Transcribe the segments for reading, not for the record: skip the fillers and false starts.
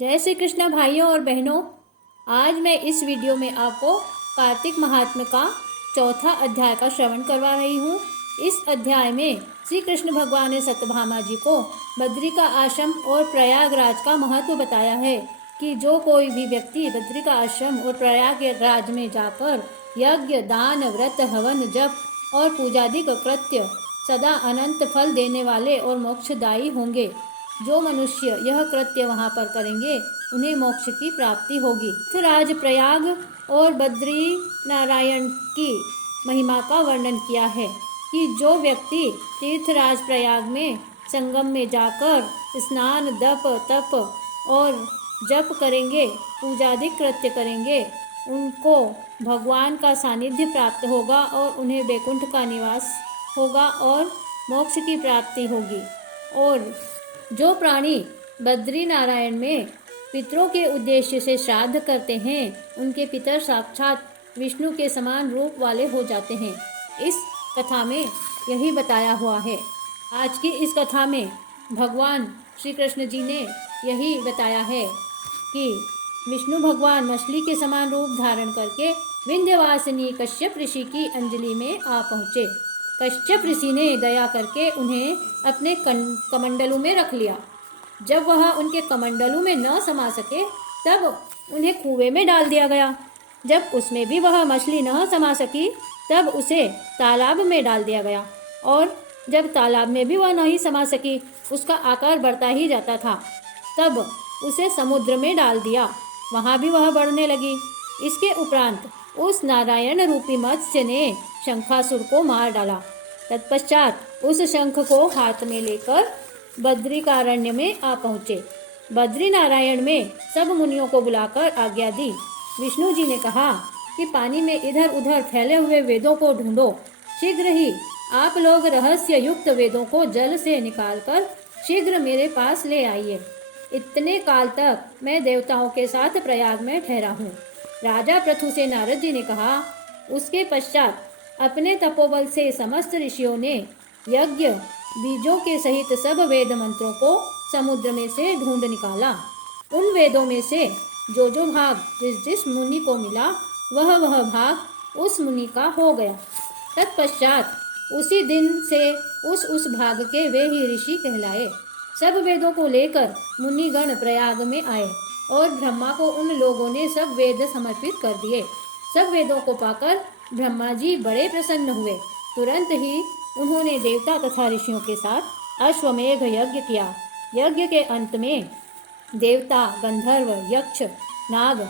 जय श्री कृष्ण भाइयों और बहनों। आज मैं इस वीडियो में आपको कार्तिक महात्म्य का चौथा अध्याय का श्रवण करवा रही हूँ। इस अध्याय में श्री कृष्ण भगवान ने सत्यभामा जी को बद्री का आश्रम और प्रयागराज का महत्व बताया है कि जो कोई भी व्यक्ति बद्री का आश्रम और प्रयागराज में जाकर यज्ञ, दान, व्रत, हवन, जप और पूजादि कृत्य सदा अनंत फल देने वाले और मोक्षदायी होंगे। जो मनुष्य यह कृत्य वहाँ पर करेंगे उन्हें मोक्ष की प्राप्ति होगी। तीर्थराज प्रयाग और बद्री नारायण की महिमा का वर्णन किया है कि जो व्यक्ति तीर्थराज प्रयाग में संगम में जाकर स्नान, दप, तप और जप करेंगे, पूजादि कृत्य करेंगे, उनको भगवान का सानिध्य प्राप्त होगा और उन्हें वैकुंठ का निवास होगा और मोक्ष की प्राप्ति होगी। और जो प्राणी बद्री नारायण में पितरों के उद्देश्य से श्राद्ध करते हैं उनके पितर साक्षात विष्णु के समान रूप वाले हो जाते हैं। इस कथा में यही बताया हुआ है। आज की इस कथा में भगवान श्री कृष्ण जी ने यही बताया है कि विष्णु भगवान मछली के समान रूप धारण करके विंध्यवासिनी कश्यप ऋषि की अंजलि में आ पहुँचे। कश्यप ऋषि ने दया करके उन्हें अपने कमंडलू में रख लिया। जब वह उनके कमंडलू में न समा सके तब उन्हें कुएं में डाल दिया गया। जब उसमें भी वह मछली न समा सकी तब उसे तालाब में डाल दिया गया, और जब तालाब में भी वह नहीं समा सकी, उसका आकार बढ़ता ही जाता था, तब उसे समुद्र में डाल दिया। वहाँ भी वह बढ़ने लगी। इसके उपरांत उस नारायण रूपी मत्स्य ने शंखासुर को मार डाला। तत्पश्चात उस शंख को हाथ में लेकर बद्रिकारण्य में आ पहुँचे। बद्री नारायण में सब मुनियों को बुलाकर आज्ञा दी। विष्णु जी ने कहा कि पानी में इधर उधर फैले हुए वेदों को ढूंढो। शीघ्र ही आप लोग रहस्य युक्त वेदों को जल से निकालकर शीघ्र मेरे पास ले आइए। इतने काल तक मैं देवताओं के साथ प्रयाग में ठहरा हूँ। राजा पृथु से नारद जी ने कहा। उसके पश्चात अपने तपोबल से समस्त ऋषियों ने यज्ञ बीजों के सहित सब वेद मंत्रों को समुद्र में से ढूंढ निकाला। उन वेदों में से जो भाग जिस जिस मुनि को मिला वह भाग उस मुनि का हो गया। तत्पश्चात उसी दिन से उस भाग के वे ही ऋषि कहलाए। सब वेदों को लेकर मुनिगण प्रयाग में आए और ब्रह्मा को उन लोगों ने सब वेद समर्पित कर दिए। सब वेदों को पाकर ब्रह्मा जी बड़े प्रसन्न हुए। तुरंत ही उन्होंने देवता तथा ऋषियों के साथ अश्वमेघ यज्ञ किया। यज्ञ के अंत में देवता, गंधर्व, यक्ष, नाग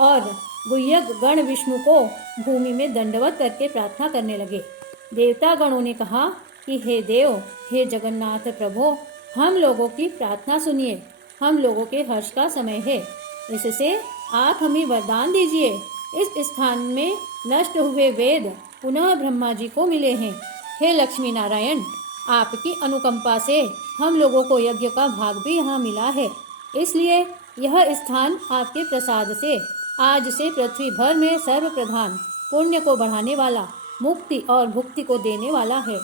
और गुह्यक गण विष्णु को भूमि में दंडवत करके प्रार्थना करने लगे। देवता गणों ने कहा कि हे देव, हे जगन्नाथ प्रभो, हम लोगों की प्रार्थना सुनिए। हम लोगों के हर्ष का समय है, इससे आप हमें वरदान दीजिए। इस स्थान में नष्ट हुए वेद पुनः ब्रह्मा जी को मिले हैं। हे लक्ष्मी नारायण, आपकी अनुकंपा से हम लोगों को यज्ञ का भाग भी यहाँ मिला है, इसलिए यह स्थान आपके प्रसाद से आज से पृथ्वी भर में सर्वप्रधान, पुण्य को बढ़ाने वाला, मुक्ति और भुक्ति को देने वाला है।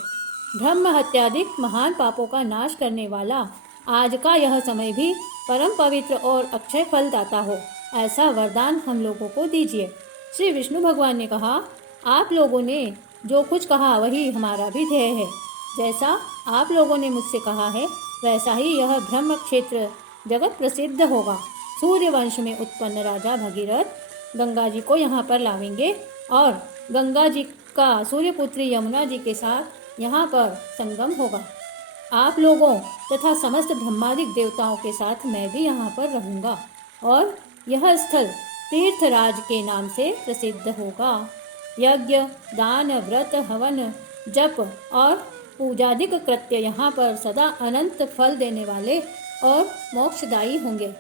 ब्रह्म हत्यादिक महान पापों का नाश करने वाला आज का यह समय भी परम पवित्र और अक्षय फलदाता हो, ऐसा वरदान हम लोगों को दीजिए। श्री विष्णु भगवान ने कहा, आप लोगों ने जो कुछ कहा वही हमारा भी ध्येय है। जैसा आप लोगों ने मुझसे कहा है वैसा ही यह ब्रह्म क्षेत्र जगत प्रसिद्ध होगा। सूर्य वंश में उत्पन्न राजा भगीरथ गंगा जी को यहाँ पर लावेंगे और गंगा जी का सूर्यपुत्री यमुना जी के साथ यहाँ पर संगम होगा। आप लोगों तथा समस्त ब्रह्मादिक देवताओं के साथ मैं भी यहाँ पर रहूँगा और यह स्थल तीर्थराज के नाम से प्रसिद्ध होगा। यज्ञ, दान, व्रत, हवन, जप और पूजादिक कृत्य यहाँ पर सदा अनंत फल देने वाले और मोक्षदायी होंगे।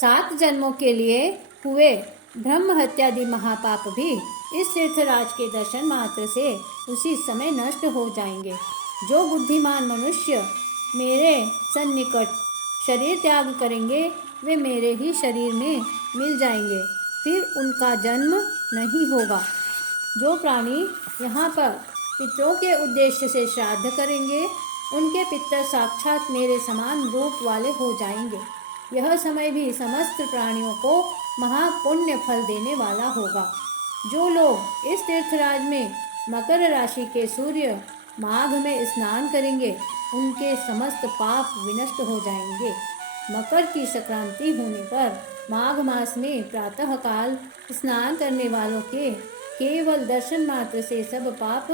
7 जन्मों के लिए हुए ब्रह्म हत्यादि महापाप भी इस तीर्थराज के दर्शन मात्र से उसी समय नष्ट हो जाएंगे। जो बुद्धिमान मनुष्य मेरे सन्निकट शरीर त्याग करेंगे वे मेरे ही शरीर में मिल जाएंगे, फिर उनका जन्म नहीं होगा। जो प्राणी यहाँ पर पितरों के उद्देश्य से श्राद्ध करेंगे उनके पितर साक्षात मेरे समान रूप वाले हो जाएंगे। यह समय भी समस्त प्राणियों को महापुण्य फल देने वाला होगा। जो लोग इस तीर्थराज में मकर राशि के सूर्य माघ में स्नान करेंगे उनके समस्त पाप विनष्ट हो जाएंगे। मकर की संक्रांति होने पर माघ मास में प्रातः काल स्नान करने वालों के केवल दर्शन मात्र से सब पाप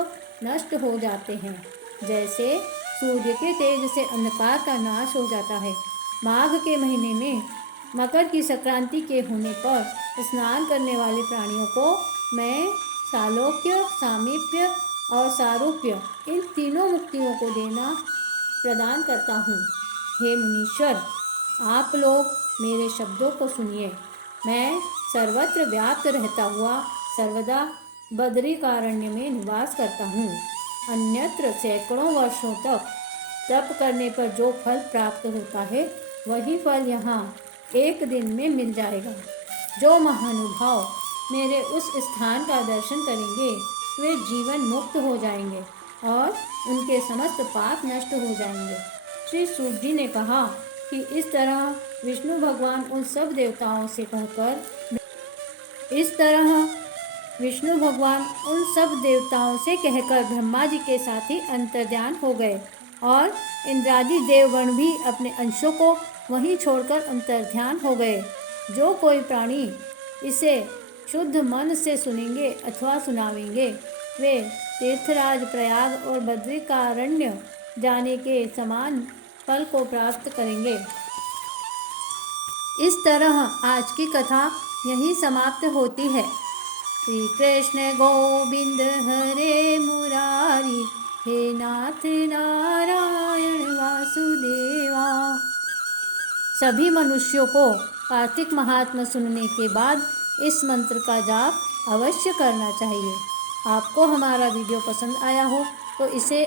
नष्ट हो जाते हैं। जैसे सूर्य के तेज से अंधकार का नाश हो जाता है। माघ के महीने में मकर की संक्रांति के होने पर स्नान करने वाले प्राणियों को मैं सालोक्य, सामीप्य और सारूप्य इन तीनों मुक्तियों को प्रदान करता हूँ। हे मुनीश्वर, आप लोग मेरे शब्दों को सुनिए। मैं सर्वत्र व्याप्त रहता हुआ सर्वदा बद्रिकारण्य में निवास करता हूँ। अन्यत्र सैकड़ों वर्षों तक तप करने पर जो फल प्राप्त होता है वही फल यहाँ एक दिन में मिल जाएगा। जो महानुभाव मेरे उस स्थान का दर्शन करेंगे वे जीवन मुक्त हो जाएंगे और उनके समस्त पाप नष्ट हो जाएंगे। श्री सूत जी ने कहा कि इस तरह विष्णु भगवान उन सब देवताओं से कहकर ब्रह्मा जी के साथ ही अंतर्ध्यान हो गए और इंद्रादि देवगण भी अपने अंशों को वहीं छोड़कर अंतर्ध्यान हो गए। जो कोई प्राणी इसे शुद्ध मन से सुनेंगे अथवा सुनावेंगे वे तीर्थराज प्रयाग और बद्रिकारण्य जाने के समान फल को प्राप्त करेंगे। इस तरह आज की कथा यहीं समाप्त होती है। श्री कृष्ण गोविंद हरे मुरारी, हे नाथ नारायण वासुदेवा। सभी मनुष्यों को कार्तिक महात्म्य सुनने के बाद इस मंत्र का जाप अवश्य करना चाहिए। आपको हमारा वीडियो पसंद आया हो तो इसे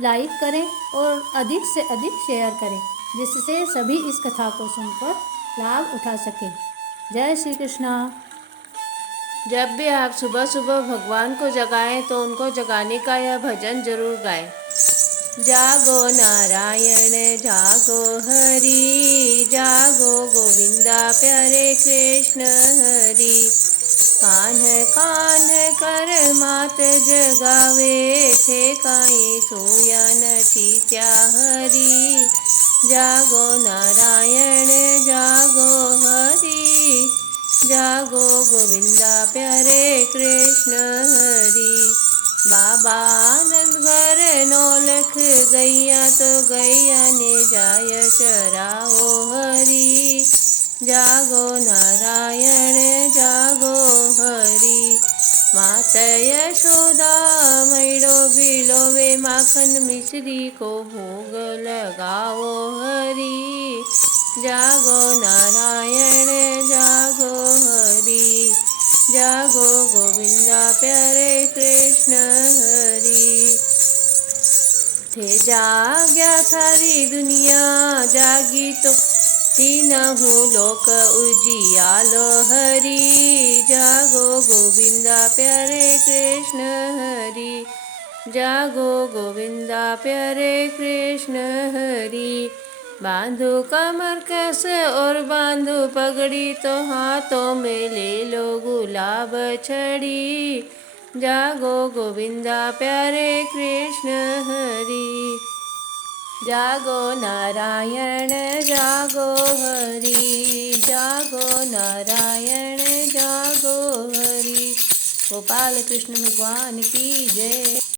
लाइक करें और अधिक से अधिक शेयर करें, जिससे सभी इस कथा को सुनकर लाभ उठा सकें। जय श्री कृष्णा। जब भी आप सुबह सुबह भगवान को जगाएं तो उनको जगाने का यह भजन जरूर गाएं। जागो नारायण जागो हरि, जागो गोविंदा प्यारे कृष्ण हरि। कान्ह कान्ह कर मात जगावे, थे काई सोया नचित्या हरि। जागो नारायण जागो हरि, जागो गोविंदा प्यारे कृष्ण हरि। बाबा आनंद घर नौलख गैया तो गैया ने जाय चराओ हरि। जागो नारायण जागो हरि। मात यशोदा मैडो बिलोवे, माखन मिश्री को भोग लगाओ हरि। जागो नारायण जागो हरि, जागो गोविंदा प्यारे कृष्ण हरि। थे जाग्या सारी दुनिया, जागी तो तीनहु लोक उजियालो हरि। जागो गोविंदा प्यारे कृष्ण हरि, जागो गोविंदा प्यारे कृष्ण हरि। बांधो कमर कस और बांधो पगड़ी, तो हाथों में ले लो गुलाब छड़ी। जागो गोविंदा प्यारे कृष्ण हरि, जागो नारायण जागो हरि। जागो नारायण जागो हरि। गोपाल कृष्ण भगवान की जय।